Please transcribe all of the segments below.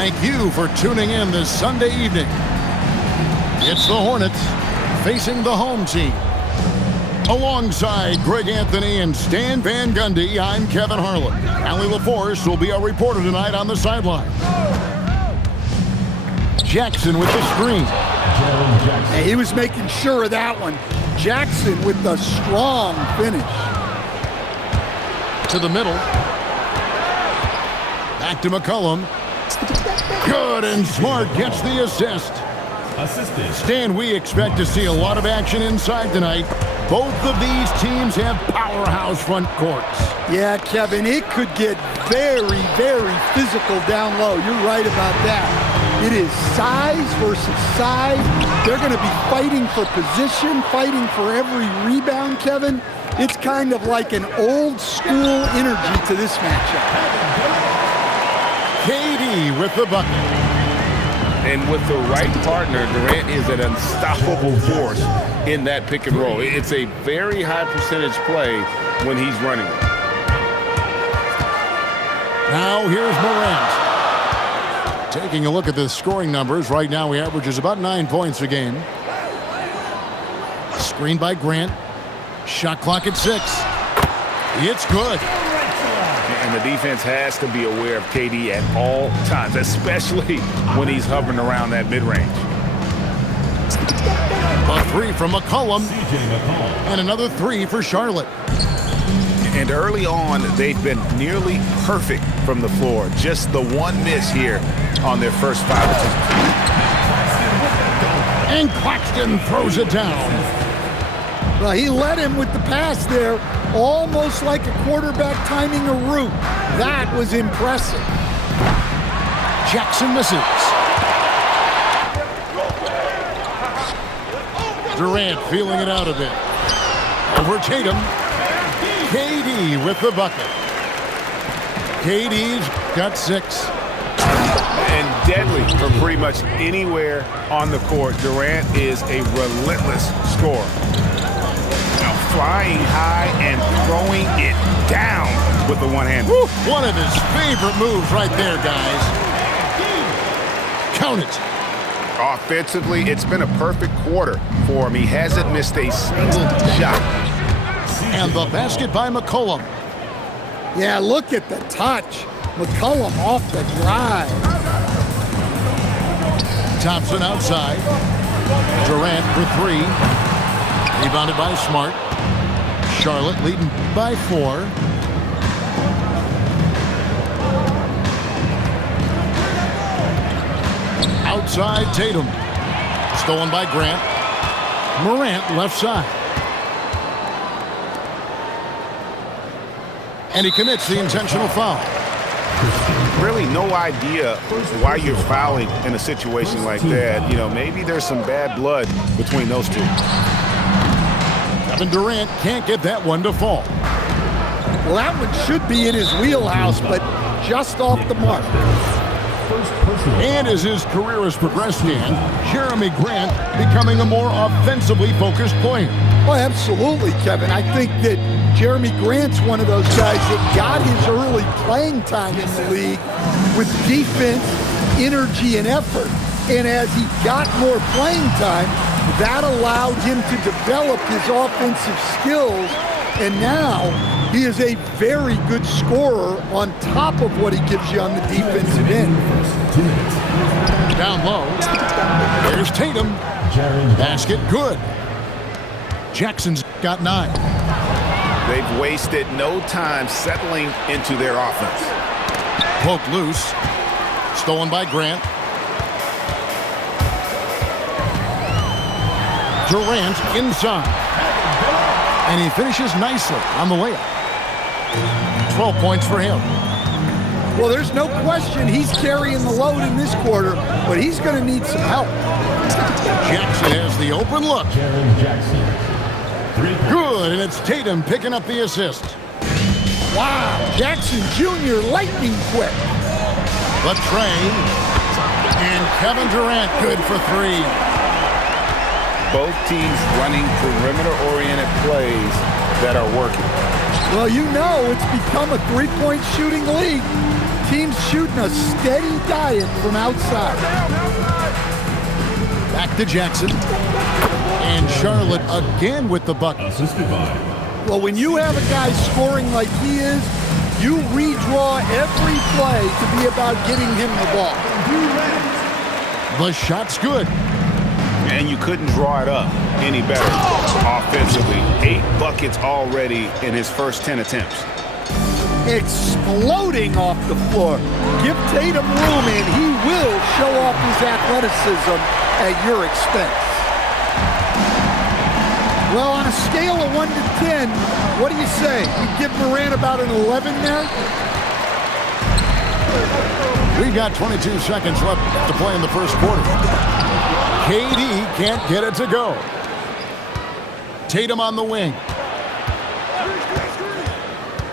Thank you for tuning in this Sunday evening. It's the Hornets facing the home team. Alongside Greg Anthony and Stan Van Gundy, I'm Kevin Harlan. Allie LaForce will be our reporter tonight on the sideline. Jackson with the screen. Hey, he was making sure of that one. Jackson with the strong finish. To the middle. Back to McCollum. Good, and Smart gets the assist. Stan, we expect to see a lot of action inside tonight. Both of these teams have powerhouse front courts. Yeah, Kevin, it could get very, very physical down low. You're right about that. It is size versus size. They're going to be fighting for position, fighting for every rebound, Kevin. It's kind of like an old school energy to this matchup. KD with the bucket. And with the right partner, Durant is an unstoppable force in that pick and roll. It's a very high percentage play when he's running it. Now here's Morant. Taking a look at the scoring numbers, right now he averages about 9 points a game. Screened by Grant. Shot clock at 6. It's good. And the defense has to be aware of KD at all times, especially when he's hovering around that mid-range. A 3 from McCollum. And another 3 for Charlotte. And early on, they've been nearly perfect from the floor. Just the one miss here on their first 5 attempts. And Claxton throws it down. Well, he led him with the pass there, almost like a quarterback timing a route. That was impressive. Jackson misses. Durant feeling it out a bit. Over Tatum. KD with the bucket. KD's got 6. And deadly from pretty much anywhere on the court. Durant is a relentless scorer. Now flying high and throwing it down with the one-hand. One of his favorite moves right there, guys. Count it. Offensively, it's been a perfect quarter for him. He hasn't missed a single shot. And the basket by McCollum. Yeah, look at the touch. McCollum off the drive. Thompson outside. Durant for 3. Rebounded by Smart. Charlotte leading by 4. Outside Tatum. Stolen by Grant. Morant left side. And he commits the intentional foul. Really no idea why you're fouling in a situation like that. You know, maybe there's some bad blood between those two. Kevin Durant can't get that one to fall. Well, that one should be in his wheelhouse, but just off the mark. And as his career has progressed, Jeremy Grant becoming a more offensively focused player. Oh, absolutely, Kevin. I think that Jeremy Grant's one of those guys that got his early playing time in the league with defense, energy, and effort. And as he got more playing time, that allowed him to develop his offensive skills. And now he is a very good scorer on top of what he gives you on the defensive end. Down low. There's Tatum. Basket good. Jackson's got 9. They've wasted no time settling into their offense. Poked loose. Stolen by Grant. Durant inside. And he finishes nicely on the layup. 12 points for him. Well, there's no question he's carrying the load in this quarter, but he's going to need some help. Jackson has the open look. Good, and it's Tatum picking up the assist. Wow, Jackson Jr. lightning quick. The train. And Kevin Durant good for 3. Both teams running perimeter-oriented plays that are working. Well, you know it's become a three-point shooting league. Teams shooting a steady diet from outside. Back to Jackson. And Charlotte again with the bucket. Assisted by. Well, when you have a guy scoring like he is, you redraw every play to be about getting him the ball. The shot's good. And you couldn't draw it up any better offensively. 8 buckets already in his first 10 attempts. Exploding off the floor. Give Tatum room and he will show off his athleticism at your expense. Well, on a scale of 1 to 10, what do you say? You give Morant about an 11 there? We've got 22 seconds left to play in the first quarter. KD can't get it to go. Tatum on the wing.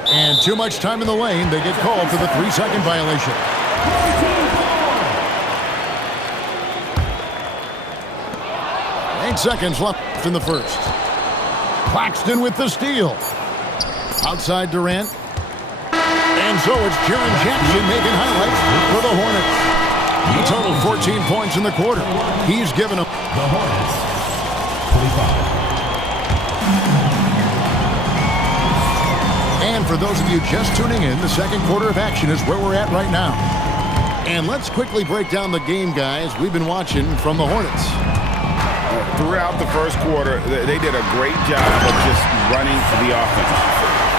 And too much time in the lane. They get called for the 3-second violation. Eight seconds left in the first. Claxton with the steal. Outside Durant. And so it's Jaren Jackson making highlights for the Hornets. He totaled 14 points in the quarter. He's given them The Hornets. 25. And for those of you just tuning in, the second quarter of action is where we're at right now. And let's quickly break down the game, guys, we've been watching from the Hornets. Throughout the first quarter, they did a great job of just running the offense.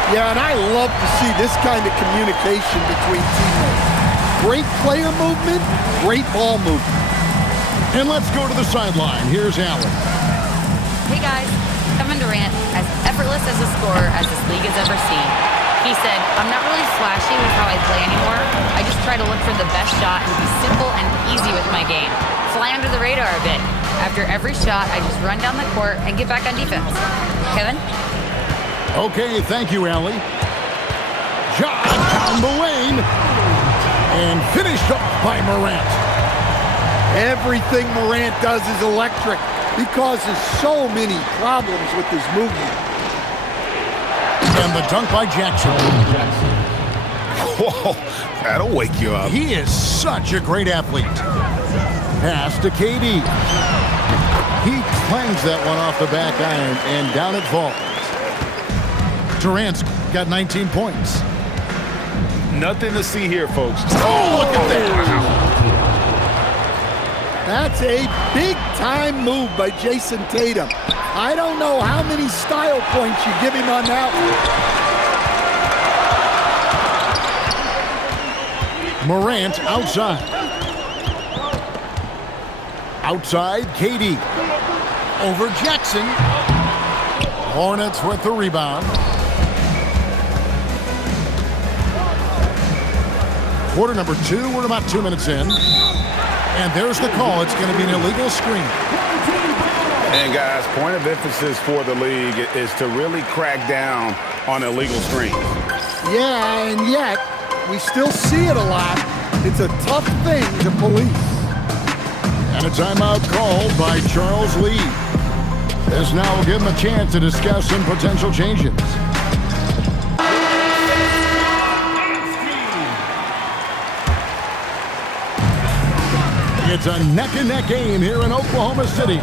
Yeah, and I love to see this kind of communication between teammates. Great player movement, great ball movement. And let's go to the sideline. Here's Allen. Hey guys, Kevin Durant, as effortless as a scorer as this league has ever seen. He said, I'm not really flashy with how I play anymore. I just try to look for the best shot and be simple and easy with my game. Fly under the radar a bit. After every shot, I just run down the court and get back on defense. Kevin? Okay, thank you, Allie. Shot down the lane. And finished off by Morant. Everything Morant does is electric. He causes so many problems with his movement. And the dunk by Jackson. Whoa, that'll wake you up. He is such a great athlete. Pass to KD. He clangs that one off the back iron, and down it falls. Durant's got 19 points. Nothing to see here, folks. Oh, look at that. That's a big-time move by Jason Tatum. I don't know how many style points you give him on that one. Morant outside. Outside, KD. Over Jackson. Hornets with the rebound. Quarter number 2, we're about 2 minutes in. And there's the call. It's going to be an illegal screen. And guys, point of emphasis for the league is to really crack down on illegal screens. Yeah, and yet, we still see it a lot. It's a tough thing to police. And a timeout called by Charles Lee. This now will give him a chance to discuss some potential changes. It's a neck-and-neck game here in Oklahoma City.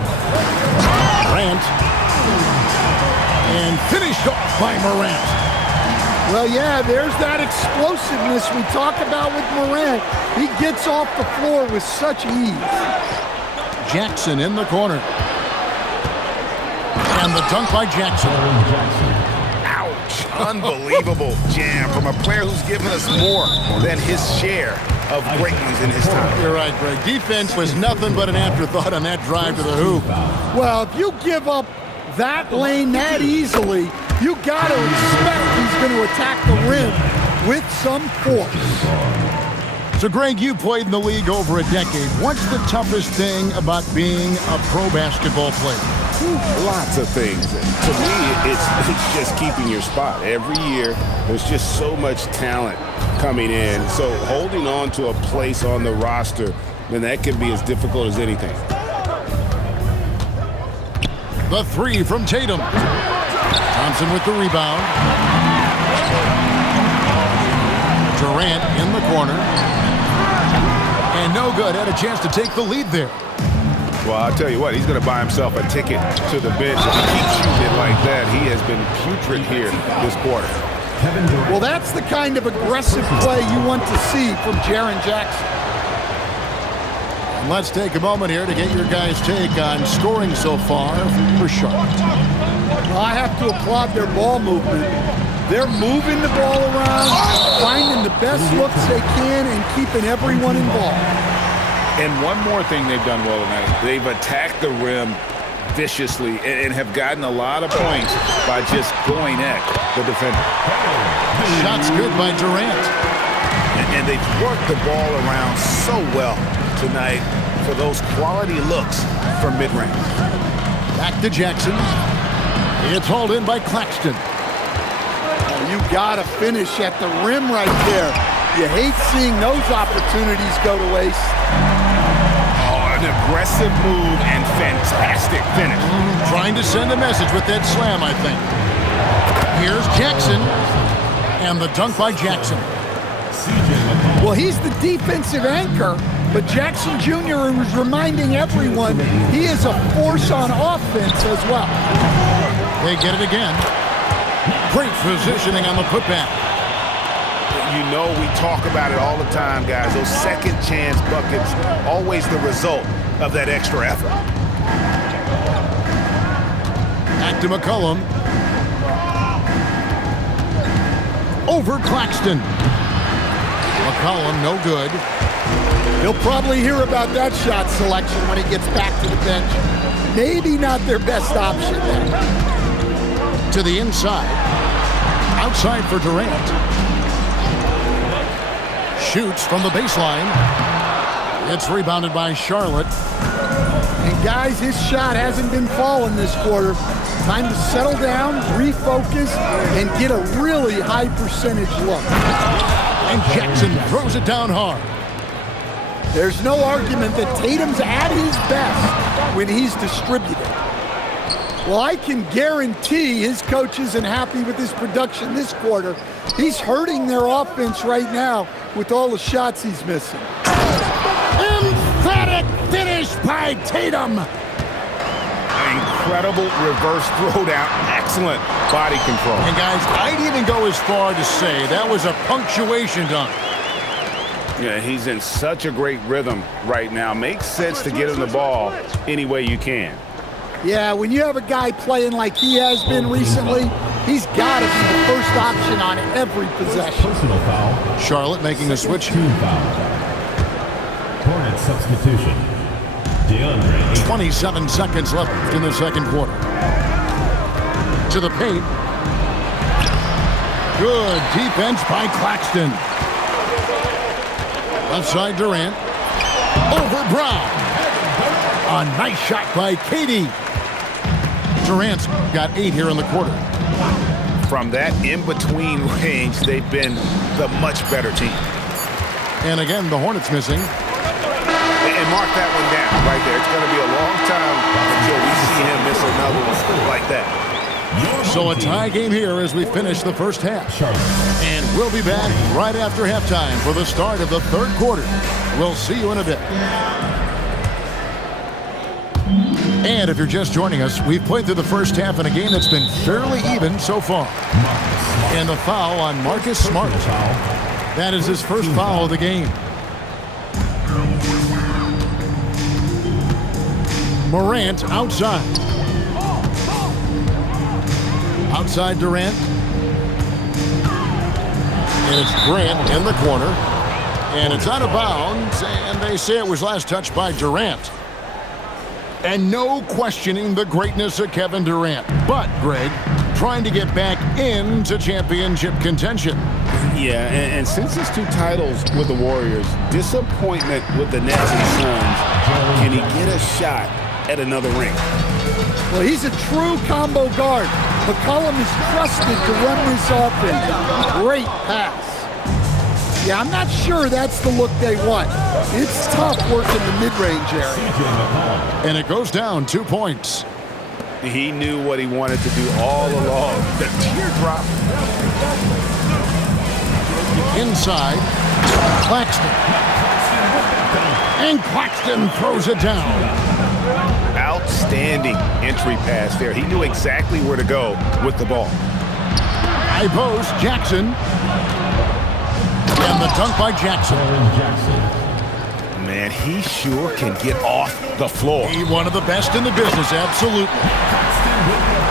Morant. And finished off by Morant. Well, yeah, there's that explosiveness we talk about with Morant. He gets off the floor with such ease. Jackson in the corner. And the dunk by Jackson. Ouch. Unbelievable jam from a player who's given us more than his share of greatness in his time. You're right, Greg. Defense was nothing but an afterthought on that drive to the hoop. Well, if you give up that lane that easily, you got to expect he's going to attack the rim with some force. So, Greg, you played in the league over a decade. What's the toughest thing about being a pro basketball player? Lots of things. To me, it's just keeping your spot. Every year, there's just so much talent coming in. So holding on to a place on the roster, then that can be as difficult as anything. The 3 from Tatum. Thompson with the rebound. Durant in the corner. And no good. Had a chance to take the lead there. Well, I'll tell you what, he's going to buy himself a ticket to the bench. If he keeps shooting it like that, he has been putrid here this quarter. Well, that's the kind of aggressive play you want to see from Jaren Jackson. And let's take a moment here to get your guys' take on scoring so far for Charlotte. Well, I have to applaud their ball movement. They're moving the ball around, finding the best looks they can, and keeping everyone involved. And one more thing they've done well tonight, they've attacked the rim viciously and have gotten a lot of points by just going at the defender. Shots good by Durant. And they've worked the ball around so well tonight for those quality looks from mid-range. Back to Jackson. It's hauled in by Claxton. Oh, you got to finish at the rim right there. You hate seeing those opportunities go to waste. Oh, an aggressive move and fantastic finish. Trying to send a message with that slam, I think. Here's Jackson. And the dunk by Jackson. Well, he's the defensive anchor, but Jackson Jr. was reminding everyone he is a force on offense as well. They get it again. Great positioning on the putback. You know we talk about it all the time, guys. Those second chance buckets, always the result of that extra effort. Back to McCollum. Over Claxton. McCollum, no good. He'll probably hear about that shot selection when he gets back to the bench. Maybe not their best option there. To the inside. Outside for Durant. Shoots from the baseline. It's rebounded by Charlotte. And guys, his shot hasn't been falling this quarter. Time to settle down, refocus, and get a really high percentage look. And Jackson throws it down hard. There's no argument that Tatum's at his best when he's distributed. Well, I can guarantee his coach isn't happy with his production this quarter. He's hurting their offense right now with all the shots he's missing. Emphatic finish by Tatum. Incredible reverse throwdown. Excellent body control. And guys, I'd even go as far to say that was a punctuation dunk. Yeah, he's in such a great rhythm right now. Makes sense to get him the ball any way you can. Yeah, when you have a guy playing like he has been recently, he's got to be the first option on every possession. Personal foul. Charlotte making a switch. Team foul. Hornets substitution. 27 seconds left in the second quarter. To the paint. Good defense by Claxton. Left side Durant. Over Brown. A nice shot by Katie. Durant's got 8 here in the quarter. From that in-between range, they've been the much better team. And again, the Hornets missing. And mark that one down right there. It's going to be a long time until we see him miss another one like that. So a tie game here as we finish the first half. And we'll be back right after halftime for the start of the third quarter. We'll see you in a bit. And if you're just joining us, we've played through the first half in a game that's been fairly even so far. And the foul on Marcus Smart. That is his first foul of the game. Morant outside. Outside Durant. And it's Grant in the corner. And it's out of bounds, and they say it was last touched by Durant. And no questioning the greatness of Kevin Durant. But, Greg, trying to get back into championship contention. Yeah, and since his 2 titles with the Warriors, disappointment with the Nets and Suns, can he get a shot at another ring? Well, he's a true combo guard. McCollum is trusted to run this offense. Great pass. Yeah, I'm not sure that's the look they want. It's tough working the mid-range area. And it goes down 2 points. He knew what he wanted to do all along. The teardrop. Inside. Claxton. And Claxton throws it down. Outstanding entry pass there. He knew exactly where to go with the ball. High post, Jackson. And the dunk by Jackson. Man, he sure can get off the floor. He's one of the best in the business, absolutely.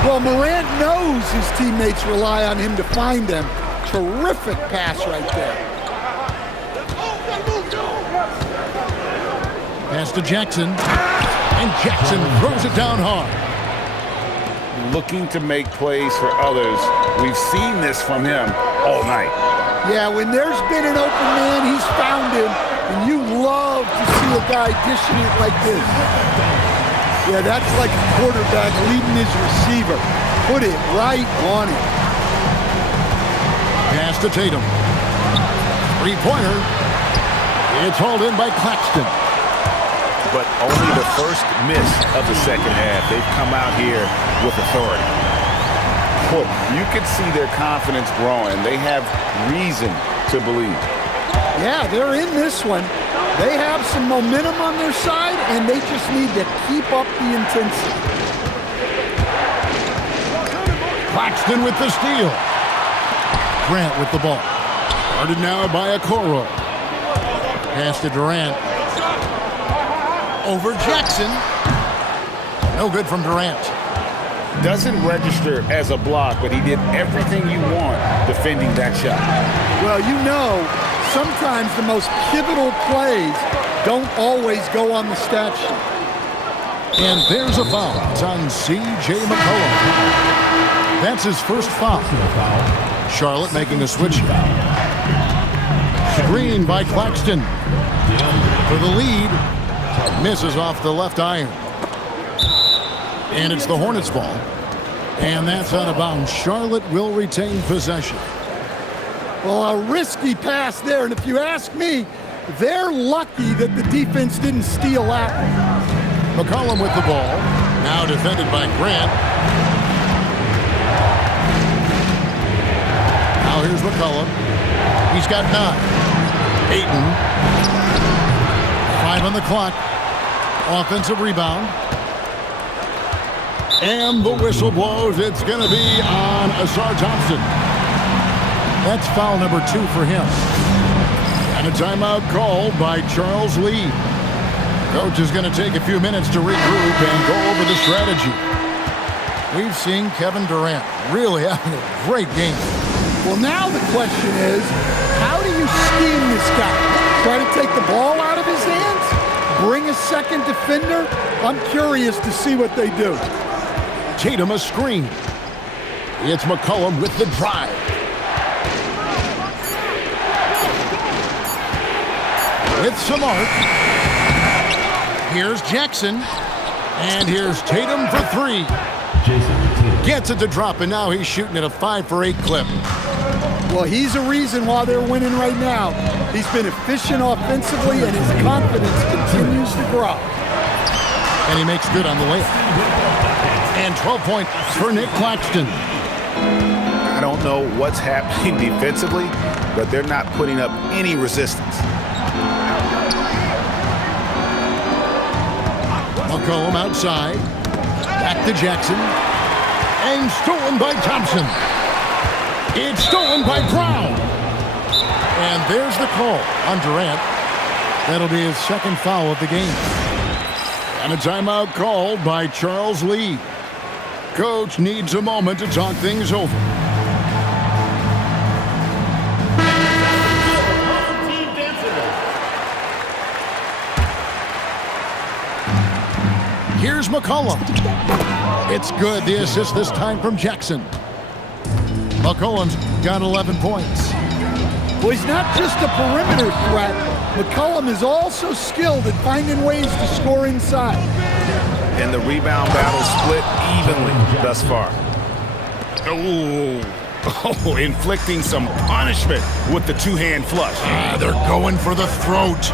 Well, Morant knows his teammates rely on him to find them. Terrific pass right there. Pass to Jackson. And Jackson throws it down hard. Looking to make plays for others. We've seen this from him all night. Yeah, when there's been an open man, he's found him. And you love to see a guy dishing it like this. Yeah, that's like a quarterback leading his receiver. Put it right on it. Pass to Tatum. Three-pointer. It's hauled in by Claxton. But only the first miss of the second half. They've come out here with authority. Boy, you can see their confidence growing. They have reason to believe. Yeah, they're in this one. They have some momentum on their side, and they just need to keep up the intensity. Claxton with the steal. Grant with the ball. Guarded now by Okoro. Pass to Durant. Over Jackson. No good from Durant. Doesn't register as a block, but he did everything you want defending that shot. Well, you know, sometimes the most pivotal plays don't always go on the stat sheet. And there's a foul. It's on C.J. McCollum. That's his first foul. Charlotte making a switch. Screen by Claxton. For the lead. Misses off the left iron. And it's the Hornets ball. And that's out of bounds. Charlotte will retain possession. Well, a risky pass there. And if you ask me, they're lucky that the defense didn't steal that one. McCollum with the ball. Now defended by Grant. Now here's McCollum. He's got 9. Ayton. 5 on the clock. Offensive rebound. And the whistle blows. It's going to be on Asar Thompson. That's foul number 2 for him. And a timeout called by Charles Lee. Coach is going to take a few minutes to regroup and go over the strategy. We've seen Kevin Durant really having a great game. Well, now the question is, how do you scheme this guy? Try to take the ball out of his hands? Bring a second defender? I'm curious to see what they do. Tatum a screen. It's McCollum with the drive. With some arc. Here's Jackson. And here's Tatum for 3. Gets it to drop, and now he's shooting at a 5 for 8 clip. Well, he's a reason why they're winning right now. He's been efficient offensively, and his confidence continues to grow. And he makes good on the layup. And 12 points for Nick Claxton. I don't know what's happening defensively, but they're not putting up any resistance. McCollum outside. Back to Jackson. And stolen by Thompson. It's stolen by Brown. And there's the call on Durant. That'll be his second foul of the game. And a timeout called by Charles Lee. Coach needs a moment to talk things over. Here's McCollum. It's good. The assist this time from Jackson. McCollum's got 11 points. Well, he's not just a perimeter threat. McCollum is also skilled at finding ways to score inside. And the rebound battle split evenly thus far. Oh, inflicting some punishment with the two-hand flush. They're going for the throat.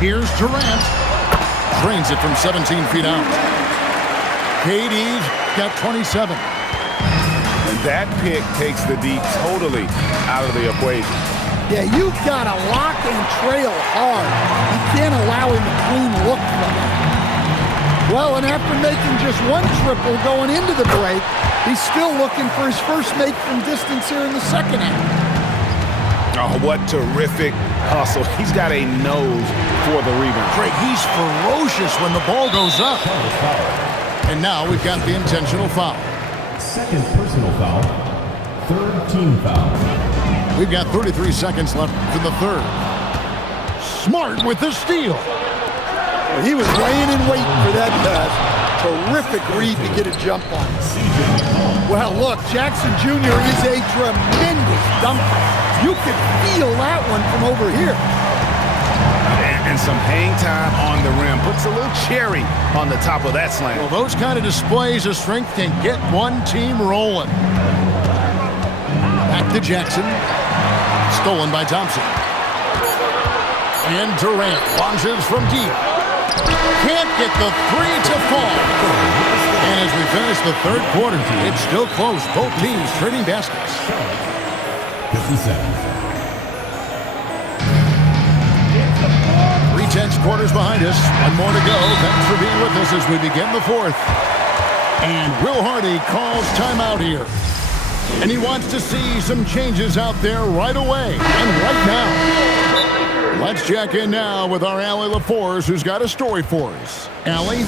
Here's Durant. Drains it from 17 feet out. KD's got 27. And that pick takes the D totally out of the equation. Yeah, you've got to lock and trail hard. You can't allow him a clean look from it. Well, and after making just one triple going into the break, he's still looking for his first make from distance here in the second half. Oh, what terrific hustle. He's got a nose for the rebound. Craig, he's ferocious when the ball goes up. And now we've got the intentional foul. Second personal foul. Third team foul. We've got 33 seconds left in the third. Smart with the steal. Well, he was laying in wait for that pass. Terrific read to get a jump on. Well, look, Jackson Jr. is a tremendous dunker. You can feel that one from over here. And some hang time on the rim. Puts a little cherry on the top of that slam. Well, those kind of displays of strength can get one team rolling. Back to Jackson. Stolen by Thompson. And Durant launches from deep. Can't get the three to fall. And as we finish the third quarter, it's still close. Both teams trading baskets. 50 seconds. 3/10 quarters behind us. One more to go. Thanks for being with us as we begin the fourth. And Will Hardy calls timeout here. And he wants to see some changes out there right away and right now. Let's check in now with our Allie LaForce, who's got a story for us. Allie?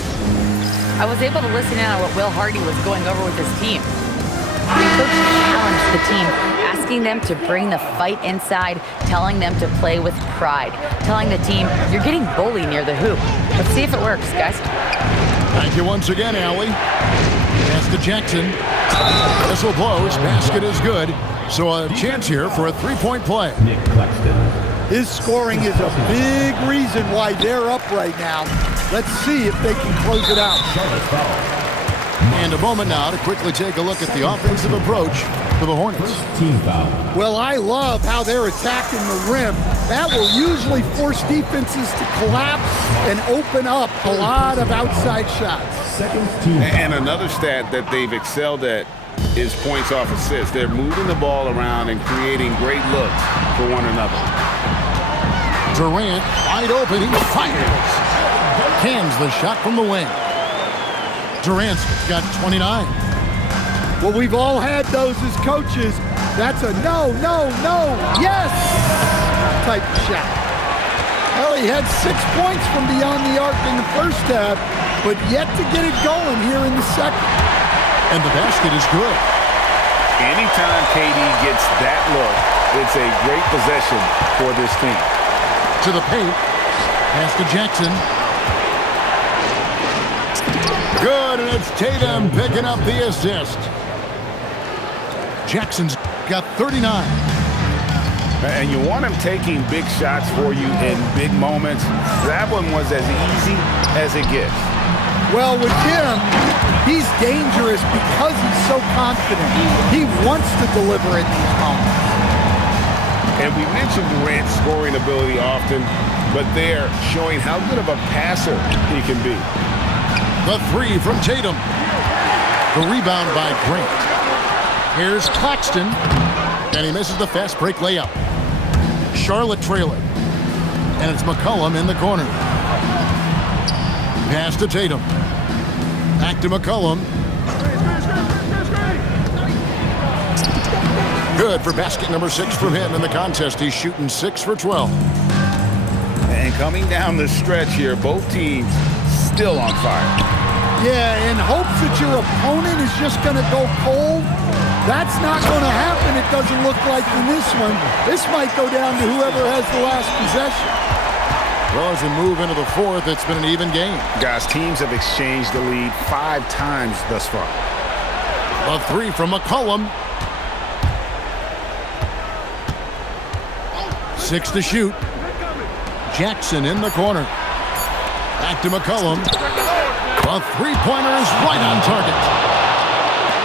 I was able to listen in on what Will Hardy was going over with his team. The coach challenged the team, asking them to bring the fight inside, telling them to play with pride, telling the team, you're getting bullied near the hoop. Let's see if it works, guys. Thank you once again, Allie. Pass to Jackson. Whistle blows. Basket is good. So a chance here for a three-point play. Nick Claxton. His scoring is a big reason why they're up right now. Let's see if they can close it out. And a moment now to quickly take a look at the offensive approach for the Hornets. First team foul. Well, I love how they're attacking the rim. That will usually force defenses to collapse and open up a lot of outside shots. Second team foul. And another stat that they've excelled at is points off assists. They're moving the ball around and creating great looks for one another. Durant wide open. He fires. Cans the shot from the wing. Durant's got 29. Well, we've all had those as coaches. That's a no, yes type of shot. Well, he had 6 points from beyond the arc in the first half, but yet to get it going here in the second. And the basket is good. Anytime KD gets that look, it's a great possession for this team. To the paint. Pass to Jackson. Good, and it's Tatum picking up the assist. Jackson's got 39. And you want him taking big shots for you in big moments. That one was as easy as it gets. Well, with him, he's dangerous because he's so confident. He wants to deliver in these moments. And we mentioned Durant's scoring ability often, but they're showing how good of a passer he can be. The three from Tatum. The rebound by Grant. Here's Claxton. And he misses the fast break layup. Charlotte trailing. And it's McCollum in the corner. Pass to Tatum. Back to McCollum. Good for basket number 6 from him in the contest. He's shooting 6 for 12. And coming down the stretch here, both teams still on fire. Yeah, in hopes that your opponent is just going to go cold. That's not going to happen, it doesn't look like in this one. This might go down to whoever has the last possession. Well, as we move into the fourth, it's been an even game. Guys, teams have exchanged the lead 5 times thus far. A three from McCollum. 6 to shoot. Jackson in the corner. Back to McCollum. A three-pointer is right on target.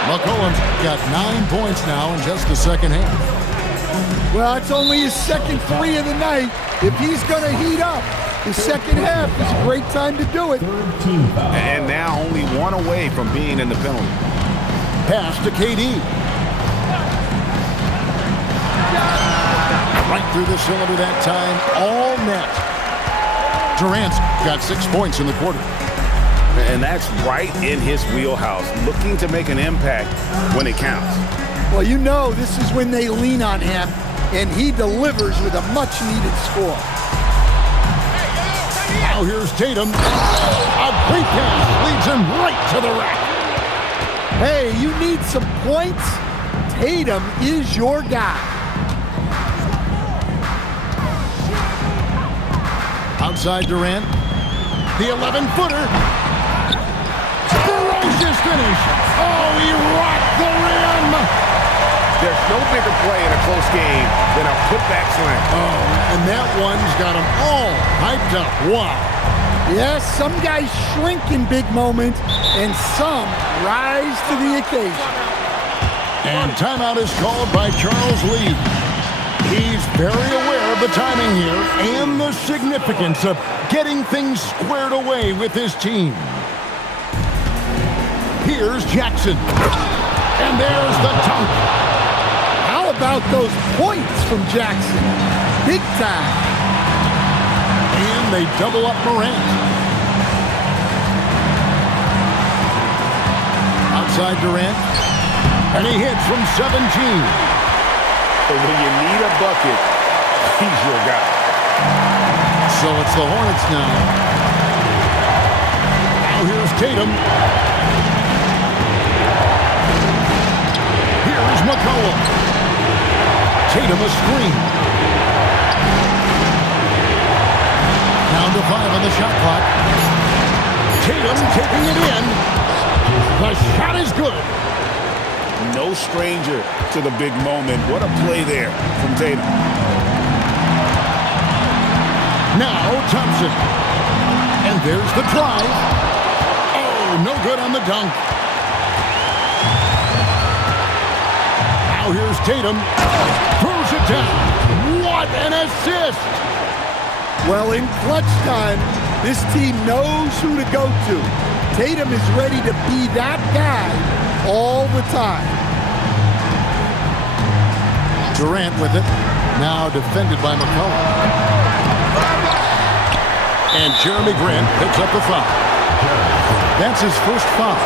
McCollum's got 9 points now in just the second half. Well, it's only his second 3 of the night. If he's going to heat up, the second half is a great time to do it. Third team foul. And now only 1 away from being in the penalty. Pass to KD. Right through the cylinder that time, all net. Durant's got 6 points in the quarter. And that's right in his wheelhouse, looking to make an impact when it counts. Well, you know this is when they lean on him, and he delivers with a much-needed score. Now here's Tatum. A great pass leads him right to the rack. Hey, you need some points? Tatum is your guy. Outside Durant. The 11-footer. Ferocious finish. Oh, he rocked the rim. There's no bigger play in a close game than a putback slam. Oh, and that one's got him all hyped up. Wow. Yes, some guys shrink in big moments, and some rise to the occasion. And timeout is called by Charles Lee. He's very aware of the timing here and the significance of getting things squared away with his team. Here's Jackson. And there's the dunk. How about those points from Jackson? Big time. And they double up Morant. Outside Durant. And he hits from 17. So when you need a bucket, he's your guy. So it's the Hornets now. Now here's Tatum. Here's McCollum. Tatum a screen. Down to 5 on the shot clock. Tatum taking it in. The shot is good. No stranger to the big moment. What a play there from Tatum. Now Thompson. And there's the drive. Oh, no good on the dunk. Now here's Tatum. Throws it down. What an assist. Well, in clutch time, this team knows who to go to. Tatum is ready to be that guy all the time. Durant with it. Now defended by McCollum. And Jeremy Grant picks up the foul. That's his first foul.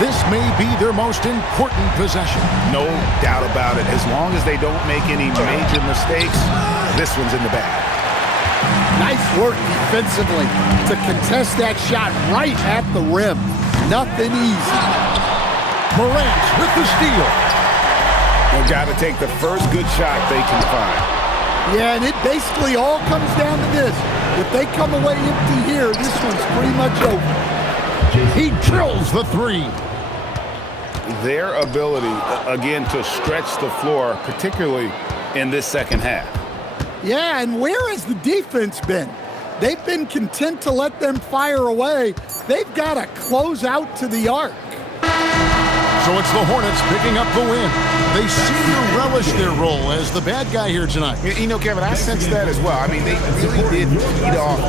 This may be their most important possession. No doubt about it. As long as they don't make any major mistakes, this one's in the bag. Nice work defensively to contest that shot right at the rim. Nothing easy. Morant with the steal. They've got to take the first good shot they can find. Yeah, and it basically all comes down to this. If they come away empty here, this one's pretty much over. He drills the three. Their ability, again, to stretch the floor, particularly in this second half. Yeah, and where has the defense been? They've been content to let them fire away. They've got to close out to the arc. So it's the Hornets picking up the win. They seem to relish their role as the bad guy here tonight. You know, Kevin, I sense that as well. I mean, they really did feed off